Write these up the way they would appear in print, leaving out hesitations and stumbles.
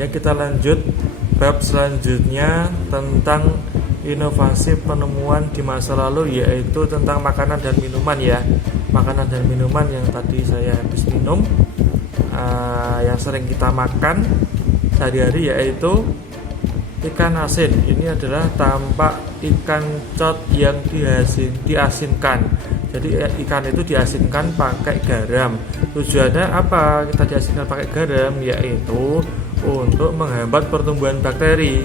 Ya, kita lanjut bab selanjutnya tentang inovasi penemuan di masa lalu, yaitu tentang makanan dan minuman ya. Makanan dan minuman yang tadi saya habis minum, yang sering kita makan sehari-hari, yaitu ikan asin. Ini adalah tampak ikan cod yang diasinkan. Jadi ikan itu diasinkan pakai garam. Tujuannya apa kita diasinkan pakai garam? Yaitu untuk menghambat pertumbuhan bakteri.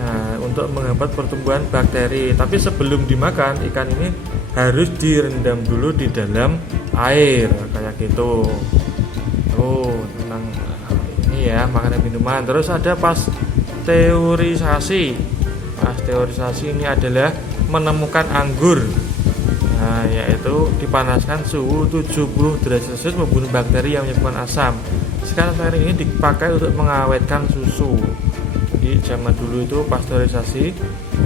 Nah, untuk menghambat pertumbuhan bakteri. Tapi sebelum dimakan, ikan ini harus direndam dulu di dalam air kayak gitu. Tentang ini ya, makanan minuman. Terus ada pasteurisasi. Pasteurisasi ini adalah menemukan anggur. Nah, yaitu dipanaskan suhu 70 derajat Celcius membunuh bakteri yang menyebabkan asam. Sekarang teknik ini dipakai untuk mengawetkan susu. Di zaman dulu itu pasteurisasi,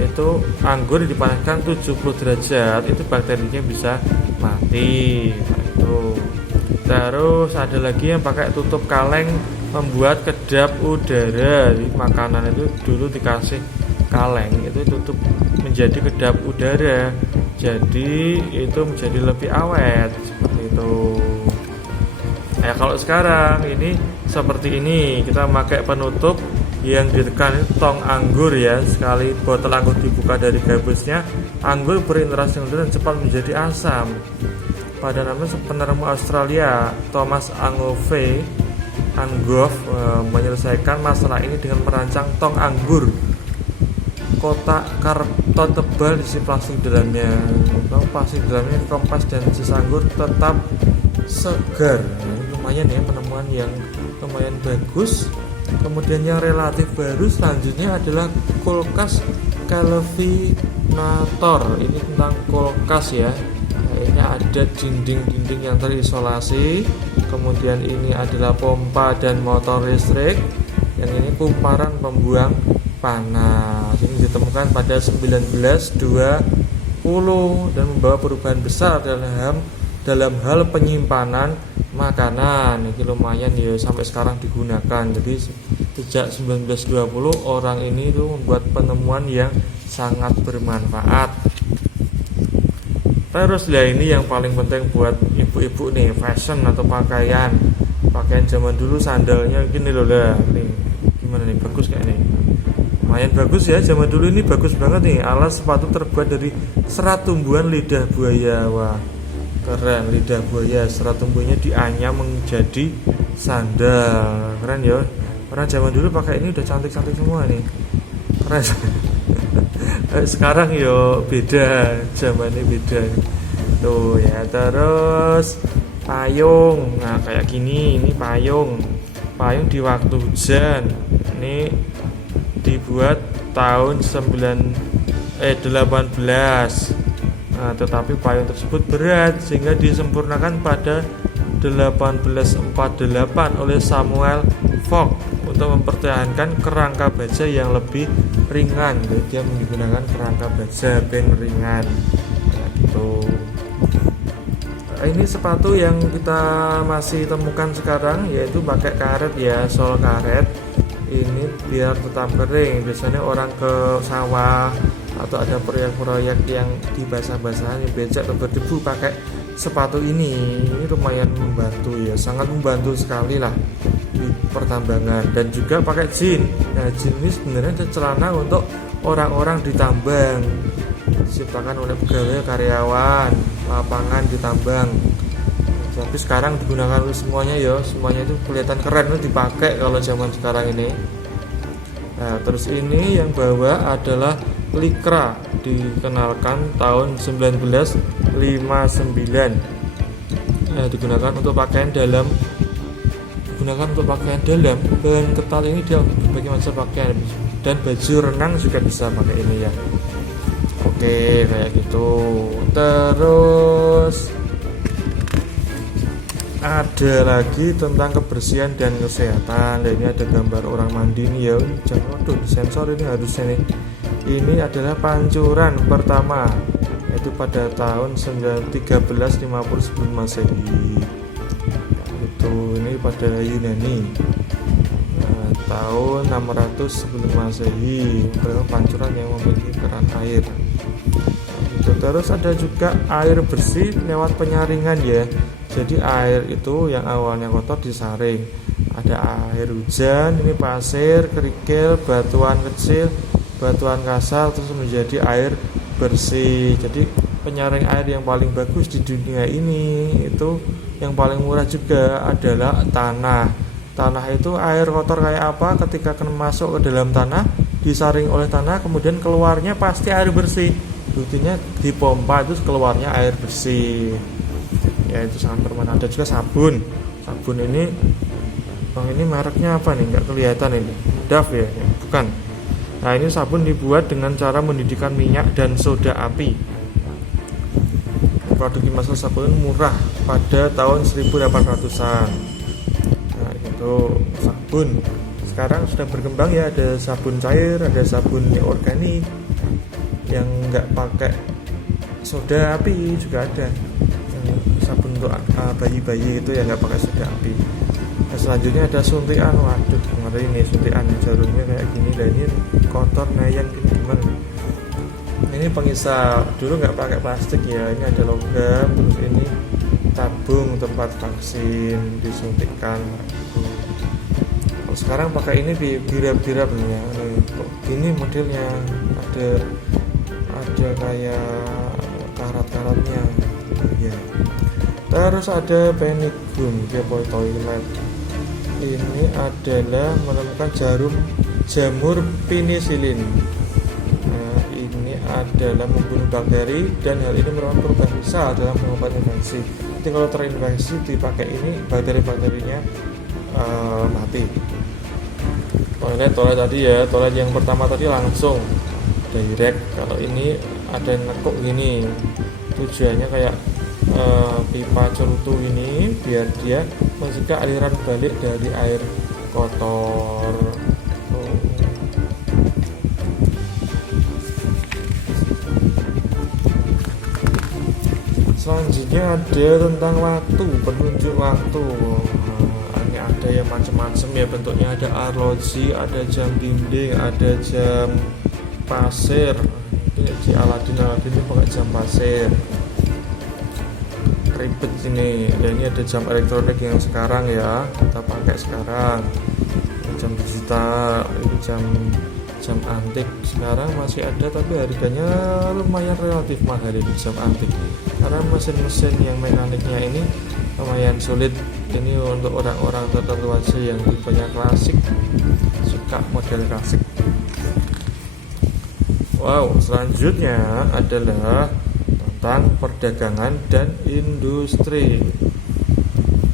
itu anggur dipanaskan 70 derajat, itu bakterinya bisa mati. Itu. Terus ada lagi yang pakai tutup kaleng membuat kedap udara. Jadi makanan itu dulu dikasih kaleng, itu tutup menjadi kedap udara. Jadi itu menjadi lebih awet seperti itu. Nah, kalau sekarang ini seperti ini, kita pakai penutup yang ditekan tong anggur ya. Sekali botol anggur dibuka dari gabusnya, anggur berinteraksi dengan dan cepat menjadi asam. Pada nama penemu Australia Thomas Angove menyelesaikan masalah ini dengan merancang tong anggur kotak karton tebal diisi plastik dalamnya. Plastik dalamnya dikompres dan sisa anggur tetap segar. Ini lumayan ya, penemuan yang lumayan bagus. Kemudian yang relatif baru selanjutnya adalah kulkas Kelvinator. Ini tentang kulkas ya. Ini ada dinding-dinding yang terisolasi. Kemudian ini adalah pompa dan motor listrik. Yang ini kumparan pembuang panas. Ini ditemukan pada 1920 dan membawa perubahan besar dalam hal penyimpanan makanan. Ini lumayan ya, sampai sekarang digunakan. Jadi sejak 1920 orang ini tuh membuat penemuan yang sangat bermanfaat. Terus lah ini yang paling penting buat ibu-ibu nih, fashion atau pakaian zaman dulu, sandalnya gini loh lah. Nih gimana nih, bagus kayak nih, lumayan bagus ya. Zaman dulu ini bagus banget nih, alas sepatu terbuat dari serat tumbuhan lidah buaya. Wah keren, lidah buaya, serat tumbuhnya dianyam menjadi sandal. Keren ya, orang zaman dulu pakai ini udah cantik-cantik semua nih, keren. Sekarang yo beda, zamannya beda tuh ya. Terus payung, nah kayak gini, ini payung di waktu hujan. Ini dibuat tahun 18. Nah, tetapi payung tersebut berat sehingga disempurnakan pada 1848 oleh Samuel Fogg untuk mempertahankan kerangka baja yang lebih ringan. Jadi dia menggunakan kerangka baja ben ringan gitu. Ini sepatu yang kita masih temukan sekarang, yaitu pakai karet ya, sol karet. Ini biar tetap kering. Biasanya orang ke sawah atau ada proyek-proyek yang di basah-basahan yang becek atau berdebu, pakai sepatu ini lumayan membantu ya, sangat membantu sekali lah di pertambangan. Dan juga pakai jin. Nah, jin ini sebenarnya ada celana untuk orang-orang di tambang, diciptakan oleh pegawai karyawan lapangan di tambang. Tapi sekarang digunakan semuanya ya, semuanya itu kelihatan keren itu dipakai kalau zaman sekarang ini. Nah, terus ini yang bawah adalah Lycra, dikenalkan tahun 1959. Nah, digunakan untuk pakaian dalam. Bahan ketal ini dia untuk berbagai macam pakaian, dan baju renang juga bisa pakai ini ya. Oke, kayak gitu. Terus ada lagi tentang kebersihan dan kesehatan. Dan ini ada gambar orang mandi nih ya. Jangan sensor ini harusnya nih. Ini adalah pancuran pertama, yaitu pada tahun 1350 sebelum Masehi. Itu ini pada Yunani. Nah, tahun 600 sebelum Masehi, berupa pancuran yang memiliki peran air. Itu terus ada juga air bersih lewat penyaringan ya. Jadi air itu yang awalnya kotor disaring. Ada air hujan, ini pasir, kerikil, batuan kecil, batuan kasar, terus menjadi air bersih. Jadi penyaring air yang paling bagus di dunia ini itu yang paling murah juga adalah tanah. Tanah itu air kotor kayak apa, ketika masuk ke dalam tanah disaring oleh tanah, kemudian keluarnya pasti air bersih. Buktinya dipompa itu keluarnya air bersih. Ya itu sangat bermanfaat. Ada juga sabun. Sabun ini ini mereknya apa nih? Nggak kelihatan ini. Dove ya? Bukan. Nah ini sabun dibuat dengan cara mendidihkan minyak dan soda api. Produk kemasan sabun murah pada tahun 1800-an. Nah itu sabun. Sekarang sudah berkembang ya, ada sabun cair, ada sabun organik yang nggak pakai soda api juga ada. Sabun untuk bayi-bayi itu ya nggak pakai soda api. Nah, selanjutnya ada suntikan. Waduh, ngeri ini suntikan, jarumnya kayak gini, dan ini kotor nayang gini gimana? Ini pengisap, dulu nggak pakai plastik ya, ini ada logam, terus ini tabung tempat vaksin disuntikkan. Kalau sekarang pakai ini di birab-birab ya, ini modelnya ada kayak karat-karatnya ya. Terus ada penigum Depo Toilet. Ini adalah menemukan jamur penisilin. Nah, ini adalah membunuh bakteri dan hal ini merupakan perubahan besar dalam pengobatan infeksi. Jadi kalau terinfeksi dipakai ini, bakteri-bakterinya mati. Toilet tadi ya, toilet yang pertama tadi langsung direct. Kalau ini ada nekuk gini, tujuannya kayak pipa cerutu ini biar dia mencegah aliran balik dari air kotor. Selanjutnya ada tentang waktu, penunjuk waktu. Ini ada yang macam-macam ya bentuknya, ada arloji, ada jam dinding, ada jam pasir. Ini di Aladin ini pakai jam pasir. Ribet ini ya, ini ada jam elektronik yang sekarang ya kita pakai sekarang, jam digital. Ini jam antik sekarang masih ada tapi harganya lumayan relatif mahal ini jam antik, karena mesin-mesin yang mekaniknya ini lumayan sulit. Ini untuk orang-orang tertentu aja yang tipenya klasik, suka model klasik. Wow, selanjutnya adalah tentang perdagangan dan industri.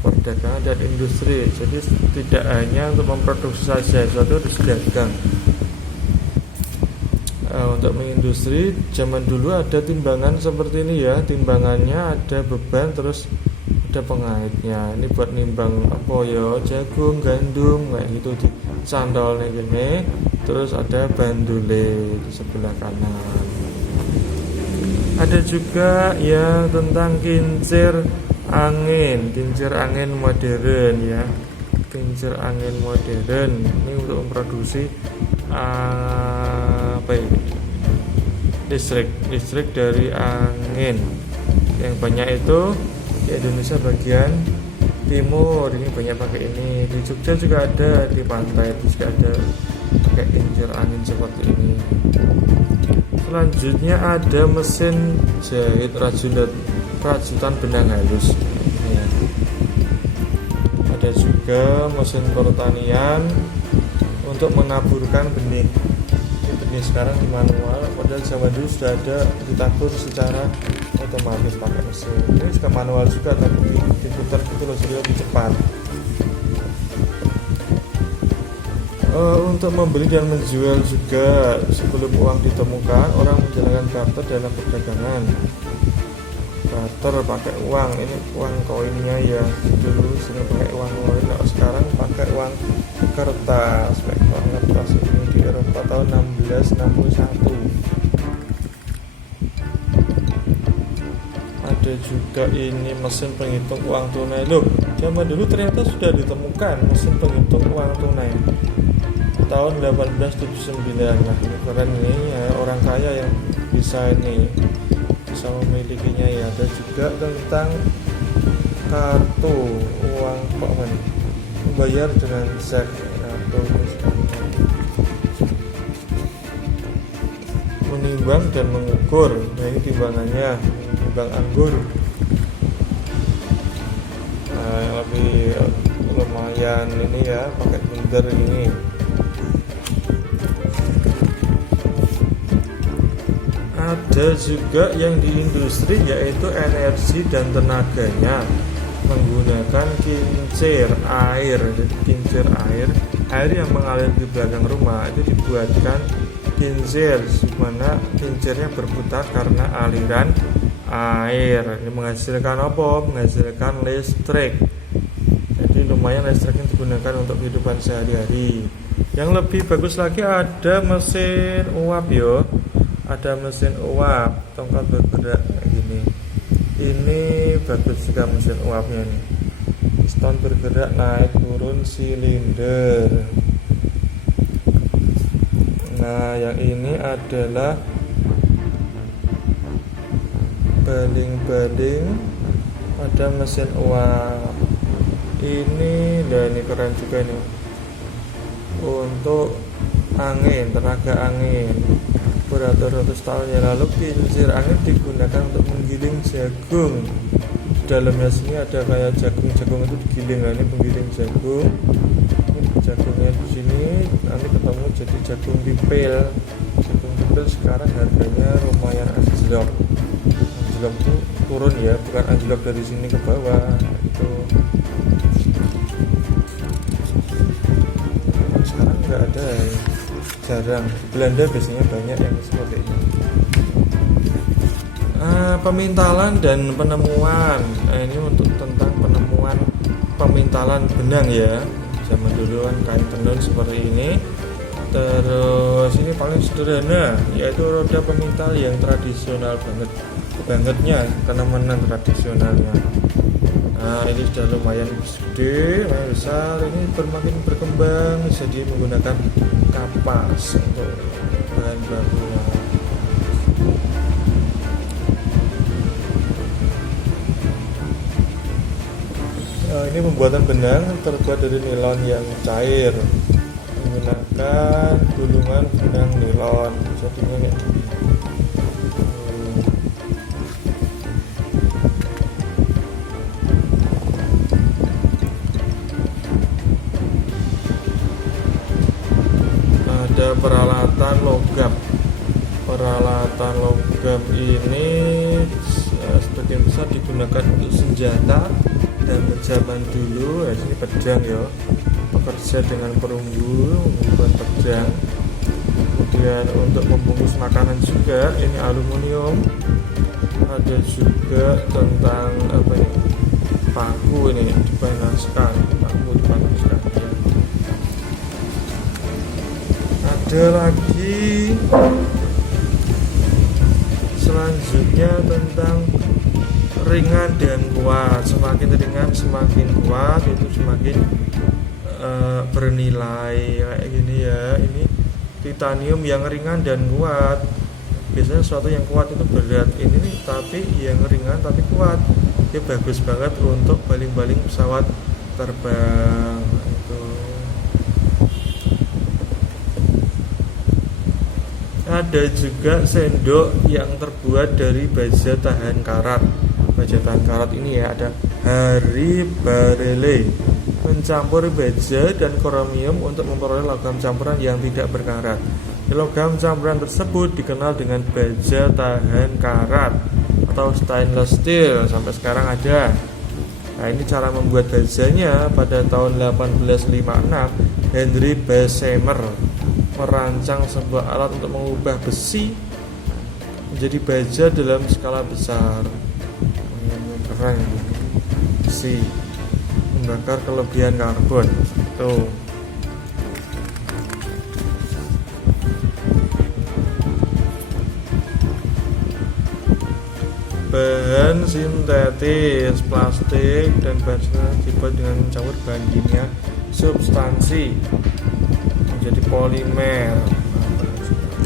Perdagangan dan industri. Jadi tidak hanya untuk memproduksi saja, sesuatu harus dagang. Untuk mengindustri, zaman dulu ada timbangan seperti ini ya. Timbangannya ada beban, terus ada pengaitnya. Ini buat nimbang apa ya, jagung, gandum kayak gitu di sandal gini. Terus ada bandule di sebelah kanan. Ada juga ya tentang kincir angin modern ya. Kincir angin modern ini untuk memproduksi listrik dari angin. Yang banyak itu di Indonesia bagian timur, ini banyak pakai ini. Di Jogja juga ada, di pantai juga ada pakai kincir angin seperti ini. Selanjutnya ada mesin jahit rajutan benang halus ya. Ada juga mesin pertanian untuk menaburkan benih. Ini benih sekarang di manual, padahal zaman dulu sudah ada ditabur secara otomatis pakai mesin. Ini juga manual juga tapi diputar gitu loh, jadi lebih cepat. Untuk membeli dan menjual juga, sebelum uang ditemukan orang menjalankan barter dalam perdagangan. Barter pakai uang, ini uang koinnya ya, dulu sering pakai uang koin, nah sekarang pakai uang kertas. Pakai uang kertas ini di Eropa tahun 1661. Ada juga ini mesin penghitung uang tunai. Loh, zaman dulu ternyata sudah ditemukan mesin penghitung uang tunai. tahun 1879. Nah ini keren ini ya, orang kaya yang bisa ini bisa memilikinya ya. Ada juga tentang kartu uang membayar dengan cek, kartu menimbang dan mengukur. Nah ini timbangannya, menimbang anggur. Nah yang lebih lumayan ini ya, pakai blender ini. Ada juga yang di industri, yaitu energi dan tenaganya menggunakan kincir air. Jadi kincir air yang mengalir di belakang rumah itu dibuatkan kincir, dimana kincirnya berputar karena aliran air. Ini menghasilkan apa? Menghasilkan listrik. Jadi lumayan listrik yang digunakan untuk kehidupan sehari-hari. Yang lebih bagus lagi ada mesin uap ya. Ada mesin uap tongkat bergerak kayak gini. Ini bagus juga mesin uapnya nih. Piston bergerak naik turun silinder. Nah yang ini adalah baling-baling pada mesin uap. Ini dan ini keren juga nih, untuk angin, tenaga angin. Beratus-ratus tahun yang lalu kincir angin digunakan untuk menggiling jagung. Di dalamnya sini ada kayak jagung itu digiling. Nah, ini penggiling jagung. Ini jagungnya di sini nanti ketemu jadi jagung pipil. Jagung pipil sekarang harganya lumayan anjlok. Anjlok itu turun ya, bukan anjlok dari sini ke bawah. Itu sekarang nggak ada ya. Jarang. Belanda biasanya banyak yang seperti ini. Pemintalan dan penemuan. Ini untuk tentang penemuan pemintalan benang ya. Zaman dulu kan kain tenun seperti ini. Terus ini paling sederhana, yaitu roda pemintal yang tradisional bangetnya, tanaman tradisionalnya. Nah ini sudah lumayan gede, lumayan besar. Ini bermakin berkembang, jadi menggunakan kapas untuk bahan bakunya. Nah, ini pembuatan benang terbuat dari nilon yang cair menggunakan gulungan benang nilon. Jadinya kayak gini. Ada peralatan logam ini sebagian besar digunakan untuk senjata dan zaman dulu. Ini pedang ya, bekerja dengan perunggu membuat pedang. Kemudian untuk membungkus makanan juga ini aluminium. Ada juga tentang apa ini, paku ini dipanaskan ya. Ada lagi selanjutnya tentang ringan dan kuat. Semakin ringan semakin kuat, itu semakin bernilai kayak gini ya. Ini titanium yang ringan dan kuat. Biasanya sesuatu yang kuat itu berat. Ini nih tapi yang ringan tapi kuat. Dia bagus banget untuk baling-baling pesawat terbang. Ada juga sendok yang terbuat dari baja tahan karat. Baja tahan karat ini ya, ada Hari Barele mencampur baja dan kromium untuk memperoleh logam campuran yang tidak berkarat. Logam campuran tersebut dikenal dengan baja tahan karat atau stainless steel. Sampai sekarang ada. Nah ini cara membuat bajanya. Pada tahun 1856 Henry Bessemer merancang sebuah alat untuk mengubah besi menjadi baja dalam skala besar. Keren, besi membakar kelebihan karbon. Tuh. Bahan sintetis, plastik dan bahan sintetis dibuat dengan mencampur bahan kimia substansi menjadi polimer.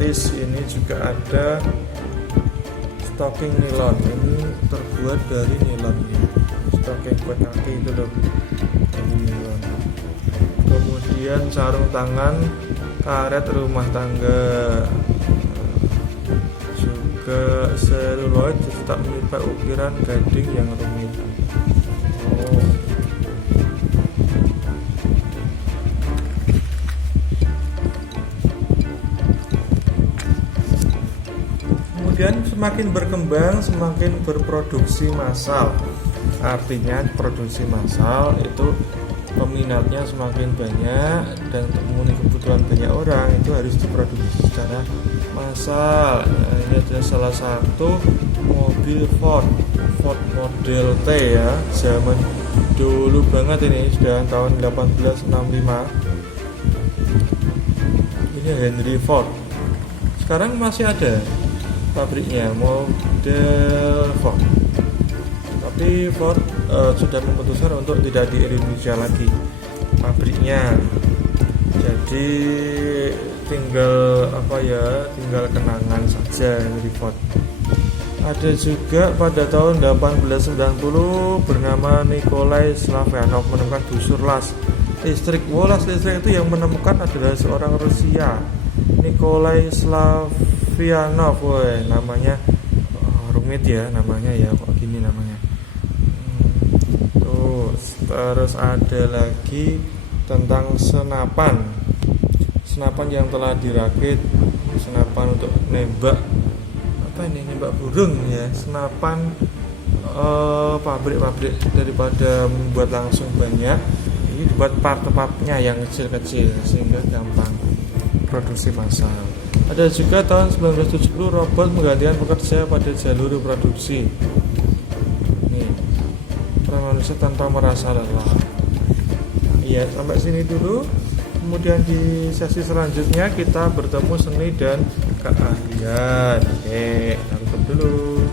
Tis ini juga ada stocking nilon, ini terbuat dari nilon ya. Stocking buat kaki itu loh, dari nilon. Kemudian sarung tangan karet rumah tangga, juga seluloid tak menyerupai ukiran gading yang rumit. Kemudian semakin berkembang semakin berproduksi massal. Artinya produksi massal itu peminatnya semakin banyak, dan untuk memenuhi kebutuhan banyak orang itu harus diproduksi secara massal. Nah, ini adalah salah satu mobil Ford Model T ya, zaman dulu banget, ini sudah tahun 1865. Ini Henry Ford, sekarang masih ada pabriknya model Ford, tapi Ford sudah memutuskan untuk tidak di Indonesia lagi pabriknya, jadi tinggal tinggal kenangan saja dari Ford. Ada juga pada tahun 1890 bernama Nikolai Slavyanov menemukan busur las listrik. Las listrik itu yang menemukan adalah seorang Rusia, Nikolai Slavyanov. Namanya rumit ya namanya ya, kok gini namanya. Terus ada lagi tentang senapan yang telah dirakit, senapan untuk nembak nembak burung ya, senapan pabrik daripada membuat langsung banyak, ini dibuat part-partnya yang kecil-kecil sehingga gampang produksi massal. Ada juga tahun 1970 robot menggantikan pekerja pada jalur produksi. Nih, peran manusia tanpa merasa lelah. Iya, sampai sini dulu. Kemudian di sesi selanjutnya kita bertemu seni dan keahlian. Oke, kita tutup dulu.